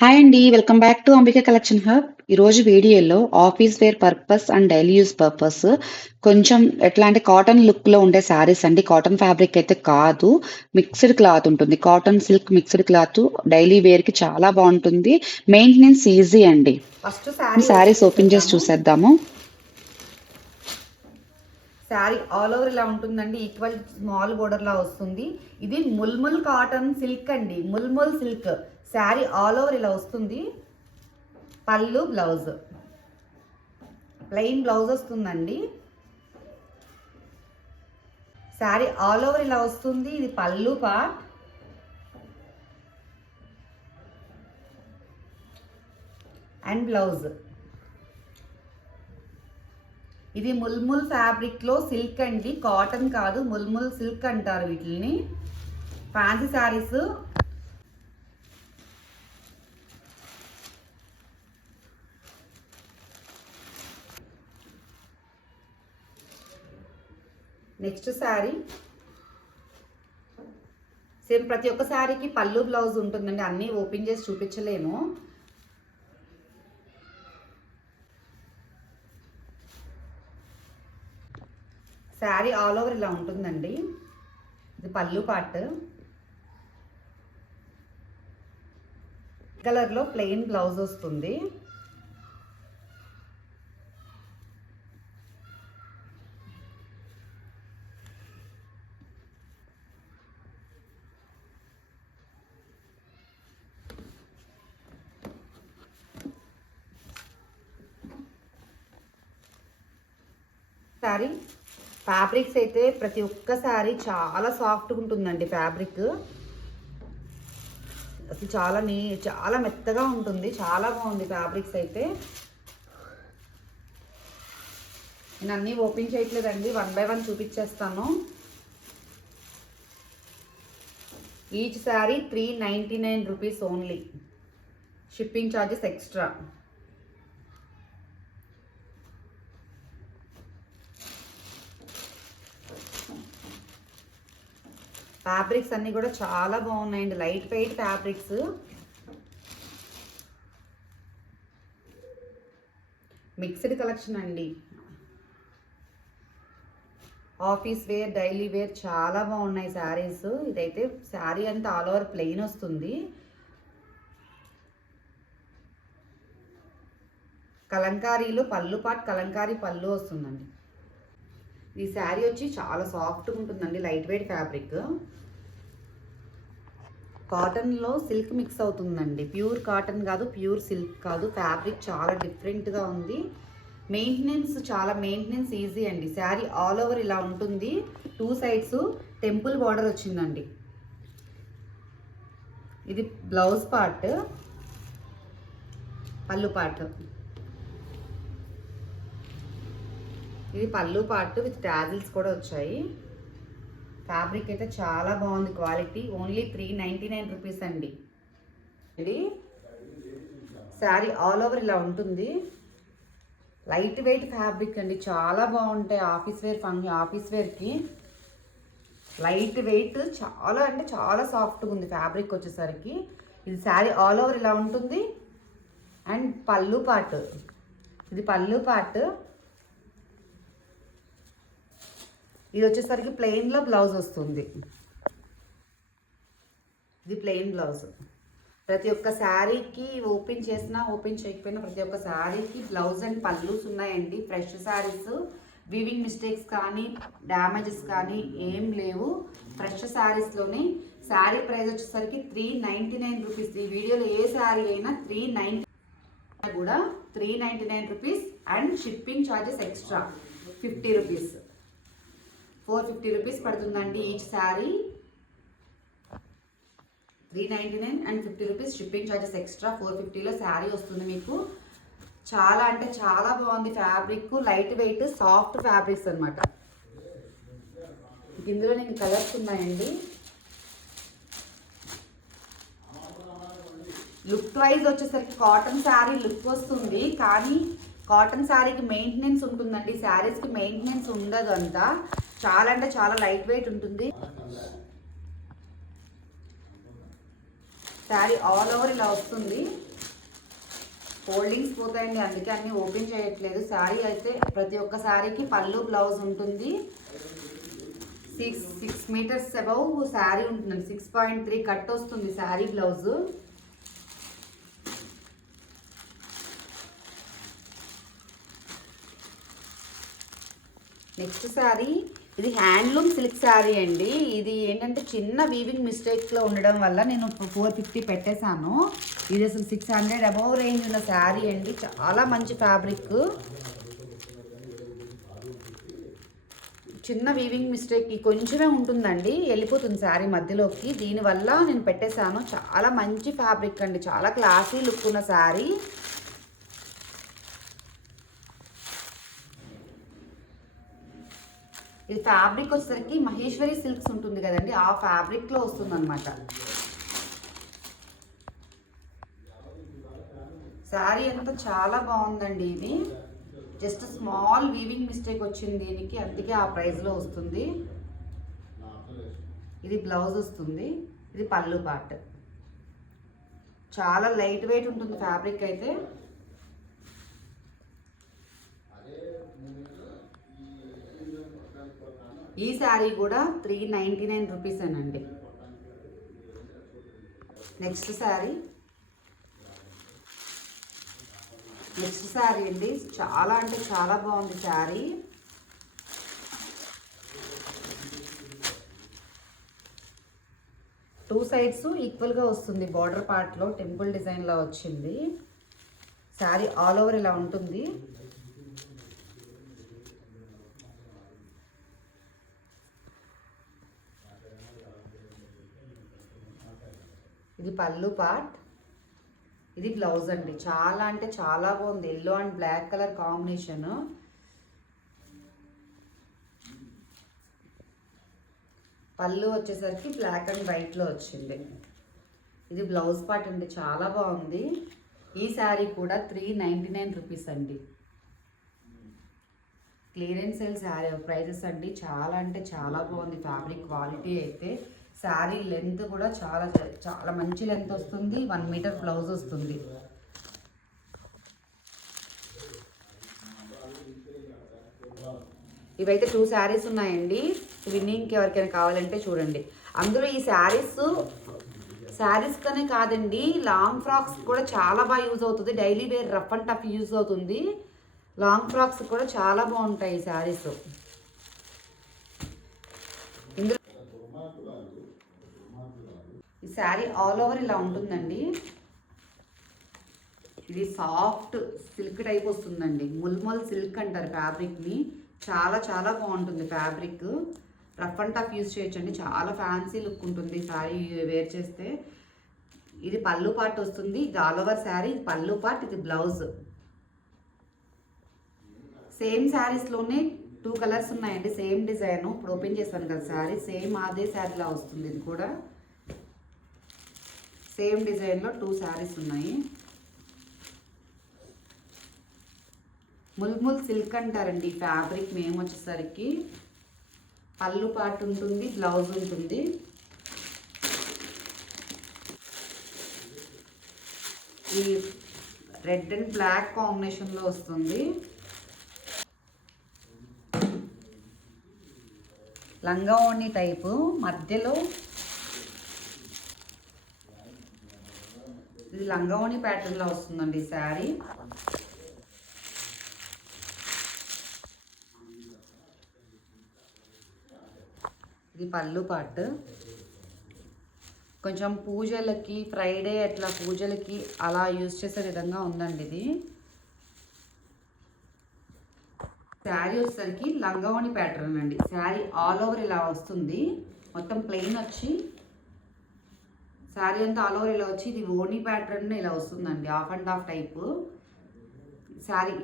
Hi అండి. Welcome back to Ambika collection hub. ఈరోజు వీడియోలో office wear purpose and daily use purpose కొంచెం ఎట్లా అంటే కాటన్ లుక్‌లో ఉండే శారీస్ అండి. కాటన్ ఫ్యాబ్రిక్ అయితే కాదు. మిక్స్‌డ్ క్లాత్ ఉంటుంది. Cotton, silk mixed cloth daily వేర్‌కి చాలా బావుంటుంది. మెయింటెనెన్స్ ఈజీ అండి. ఫస్ట్ శారీ శారీస్ ఓపెన్ చేసి చూసేద్దాము. చూసేద్దాము. శారీ ఆల్ ఓవర్ ఇలా ఉంటుందండి. ఈక్వల్ స్మాల్ బోర్డర్ లా వస్తుంది. ఇది ముల్ముల్ కాటన్ సిల్క్ అండి. Mulmul silk sari all over ఇలా వస్తుంది. పళ్ళు బ్లౌజ్ ప్లెయిన్ బ్లౌజ్ వస్తుందండి. శారీ ఆల్ ఓవర్ ఇలా వస్తుంది. ఇది పళ్ళు పార్ట్ అండ్ బ్లౌజ్. ఇది ముల్ముల్ ఫ్యాబ్రిక్ లో సిల్క్ అండి, కాటన్ కాదు. ముల్ముల్ సిల్క్ అంటారు వీటిని. Fancy saris. Next sari same ప్రతి ఒక్క శారీకి పళ్ళు బ్లౌజ్ ఉంటుందండి. అన్నీ ఓపెన్ చేసి చూపించలేము. శారీ ఆల్ ఓవర్ ఇలా ఉంటుందండి. ఇది పళ్ళు పార్ట్. కలర్లో ప్లెయిన్ బ్లౌజ్ వస్తుంది. శారీ ఫ్యాబ్రిక్స్ అయితే ప్రతి ఒక్క శారీ చాలా సాఫ్ట్గా ఉంటుందండి. ఫ్యాబ్రిక్ అసలు చాలా మెత్తగా ఉంటుంది. చాలా బాగుంది ఫ్యాబ్రిక్స్ అయితే. నేను అన్నీ ఓపెన్ చేయట్లేదండి, 1 బై 1 చూపించేస్తాను. Each sari 399 rupees only. Shipping charges extra. Fabrics అన్నీ కూడా చాలా బాగున్నాయండి. Light weight fabrics. Mixed collection అండి. ఆఫీస్ వేర్, డైలీ వేర్ చాలా బాగున్నాయి శారీస్. ఇదైతే శారీ అంతా ఆల్ ఓవర్ ప్లెయిన్ వస్తుంది. కలంకారీలో పళ్ళు పాటు కలంకారీ పళ్ళు వస్తుందండి. ఈ శారీ వచ్చి చాలా సాఫ్ట్గా ఉంటుందండి. Light weight fabric. కాటన్లో సిల్క్ మిక్స్ అవుతుందండి. ప్యూర్ కాటన్ కాదు, ప్యూర్ సిల్క్ కాదు. ఫ్యాబ్రిక్ చాలా డిఫరెంట్గా ఉంది. మెయింటెనెన్స్ ఈజీ అండి. శారీ ఆల్ ఓవర్ ఇలా ఉంటుంది. 2 సైడ్స్ టెంపుల్ బార్డర్ వచ్చిందండి. ఇది బ్లౌజ్ పార్ట్, పళ్ళు పార్ట్. ఇది పళ్ళు పార్ట్ విత్ టాజిల్స్ కూడా వచ్చాయి. ఫ్యాబ్రిక్ అయితే చాలా బాగుంది. క్వాలిటీ ఓన్లీ 399 రూపీస్ అండి. ఇది శారీ ఆల్ ఓవర్ ఇలా ఉంటుంది. లైట్ వెయిట్ ఫ్యాబ్రిక్ అండి. చాలా బాగుంటాయి ఆఫీస్ వేర్కి. లైట్ వెయిట్, చాలా అంటే చాలా సాఫ్ట్గా ఉంది ఫ్యాబ్రిక్ వచ్చేసరికి. ఇది శారీ ఆల్ ఓవర్ ఇలా ఉంటుంది. అండ్ పళ్ళు పార్ట్, ఇది పళ్ళు పార్ట్. ఇది వచ్చేసరికి ప్లెయిన్లో బ్లౌజ్ వస్తుంది. ఇది ప్లెయిన్ బ్లౌజ్. ప్రతి ఒక్క శారీకి ఓపెన్ చేసినా ఓపెన్ చేయకపోయినా ప్రతి ఒక్క శారీకి బ్లౌజ్ అండ్ పల్లూస్ ఉన్నాయండి. ఫ్రెష్ శారీస్, వీవింగ్ మిస్టేక్స్ కానీ డ్యామేజెస్ కానీ ఏం లేవు. ఫ్రెష్ శారీస్లోనే. శారీ ప్రైస్ వచ్చేసరికి 399 రూపీస్. ఈ వీడియోలో ఏ శారీ అయినా 390 కూడా 399 rupees. And shipping charges extra 50 rupees. 450 rupees పడుతుందండి each sari. 399 and 50 rupees shipping charges extra. 450లో శారీ వస్తుంది మీకు. చాలా అంటే చాలా బాగుంది fabric. Light weight soft fabrics అనమాట. ఇందులో నేను కలర్స్ ఉన్నాయండి. లుక్ వైజ్ వచ్చేసరికి కాటన్ శారీ లుక్ వస్తుంది, కానీ కాటన్ శారీకి మెయింటెనెన్స్ ఉంటుందండి. శారీస్కి మెయింటెనెన్స్ ఉండదు అంతా. చాలా అంటే చాలా లైట్ వెయిట్ ఉంటుంది. శారీ ఆల్ ఓవర్ ఇలా వస్తుంది. ఫోల్డింగ్స్ పోతాయండి, అందుకే అన్ని ఓపెన్ చేయట్లేదు. శారీ అయితే ప్రతి ఒక్క శారీకి పళ్ళు బ్లౌజ్ ఉంటుంది. 6 మీటర్స్ అబౌవ్ శారీ ఉంటుందండి. 6.3 కట్ వస్తుంది శారీ బ్లౌజ్. నెక్స్ట్ శారీ ఇది హ్యాండ్లూమ్ సిల్క్ శారీ అండి. ఇది ఏంటంటే చిన్న వీవింగ్ మిస్టేక్లో ఉండడం వల్ల నేను 450 పెట్టేశాను. ఇది అసలు 600 అబౌవ్ రేంజ్ ఉన్న శారీ అండి. చాలా మంచి ఫ్యాబ్రిక్. చిన్న వీవింగ్ మిస్టేక్ కొంచెమే ఉంటుందండి, వెళ్ళిపోతుంది శారీ మధ్యలోకి. దీనివల్ల నేను పెట్టేశాను. చాలా మంచి ఫ్యాబ్రిక్ అండి, చాలా క్లాసీ లుక్ ఉన్న శారీ. ఇది ఫ్యాబ్రిక్ వచ్చేసరికి మహేశ్వరి సిల్క్స్ ఉంటుంది కదండి, ఆ ఫ్యాబ్రిక్లో వస్తుంది అనమాట. శారీ అంతా చాలా బాగుందండి. ఇది జస్ట్ స్మాల్ వీవింగ్ మిస్టేక్ వచ్చింది దీనికి, అందుకే ఆ ప్రైస్లో వస్తుంది. ఇది బ్లౌజ్ వస్తుంది, ఇది పళ్ళు పార్ట్. చాలా లైట్ వెయిట్ ఉంటుంది ఫ్యాబ్రిక్ అయితే. ఈ శారీ కూడా 399 రూపీస్ అనండి. నెక్స్ట్ శారీ అండి, చాలా అంటే చాలా బాగుంది శారీ. టూ సైడ్స్ ఈక్వల్గా వస్తుంది. బార్డర్ పార్ట్లో టెంపుల్ డిజైన్లో వచ్చింది. శారీ ఆల్ ఓవర్ ఇలా ఉంటుంది. ఇది పళ్ళు పార్ట్, ఇది బ్లౌజ్ అండి. చాలా అంటే చాలా బాగుంది. Yellow and black colour combination. పళ్ళు వచ్చేసరికి బ్లాక్ అండ్ వైట్లో వచ్చింది. ఇది బ్లౌజ్ పార్ట్ అండి, చాలా బాగుంది. ఈ శారీ కూడా 399 రూపీస్ అండి. క్లియరెన్స్ సేల్ శారీ ప్రైజెస్ అండి. చాలా అంటే చాలా బాగుంది ఫ్యాబ్రిక్ క్వాలిటీ అయితే. శారీ లెంత్ కూడా చాలా చాలా మంచి లెంత్ వస్తుంది. 1 మీటర్ బ్లౌజ్ వస్తుంది. ఇవైతే 2 శారీస్ ఉన్నాయండి. విన్నింగ్కి ఎవరికైనా కావాలంటే చూడండి. అందులో ఈ శారీస్ కనే కాదండి, లాంగ్ ఫ్రాక్స్ కూడా చాలా బాగా యూజ్ అవుతుంది. Daily wear rough and tough use అవుతుంది. లాంగ్ ఫ్రాక్స్ కూడా చాలా బాగుంటాయి ఈ శారీస్. ఇందులో ఈ శారీ ఆల్ ఓవర్ ఇలా ఉంటుందండి. ఇది సాఫ్ట్ సిల్క్ టైప్ వస్తుందండి. ముల్మల్ సిల్క్ అంటారు ఫ్యాబ్రిక్ని. చాలా చాలా బాగుంటుంది fabric. Rough and tough use చేయొచ్చండి. చాలా ఫ్యాన్సీ లుక్ ఉంటుంది శారీ వేర్ చేస్తే. ఇది పళ్ళు పార్ట్ వస్తుంది. ఇది ఆల్ ఓవర్ శారీ, పళ్ళు పార్ట్, ఇది బ్లౌజ్. సేమ్ శారీస్లోనే 2 కలర్స్ ఉన్నాయండి. Same design. ఇప్పుడు ఓపెన్ చేస్తాను కదా శారీ, సేమ్ అదే శారీలా వస్తుంది. ఇది కూడా సేమ్ డిజైన్లో 2 శారీస్ ఉన్నాయి. ముల్ముల్ సిల్క్ అంటారండి ఈ ఫ్యాబ్రిక్ నేమ్ వచ్చేసరికి. పళ్ళు పార్ట్ ఉంటుంది, బ్లౌజ్ ఉంటుంది. ఈ రెడ్ అండ్ బ్లాక్ కాంబినేషన్లో వస్తుంది. లంగా ఓణి టైపు, మధ్యలో ఇది లంగా ఓణి ప్యాటర్న్లో వస్తుందండి ఈ శారీ. ఇది పళ్ళు పార్ట్. కొంచెం పూజలకి, ఫ్రైడే అట్లా పూజలకి అలా యూజ్ చేసే విధంగా ఉందండి ఇది. శారీ వచ్చేసరికి లంగావోణి ప్యాటర్న్ అండి. శారీ ఆల్ ఓవర్ ఇలా వస్తుంది. మొత్తం ప్లెయిన్ వచ్చి శారీ అంతా ఆల్ ఓవర్ ఇలా వచ్చి ఇది ఓణి ప్యాటర్న్ ఇలా వస్తుందండి. Half and half type sari.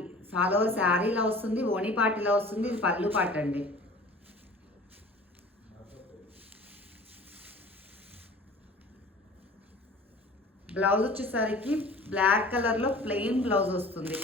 All over sari ఇలా వస్తుంది, ఓణి పార్ట్ ఇలా వస్తుంది. ఇది పళ్ళు పార్ట్ అండి. బ్లౌజ్ వచ్చేసరికి బ్లాక్ కలర్లో ప్లెయిన్ బ్లౌజ్ వస్తుంది.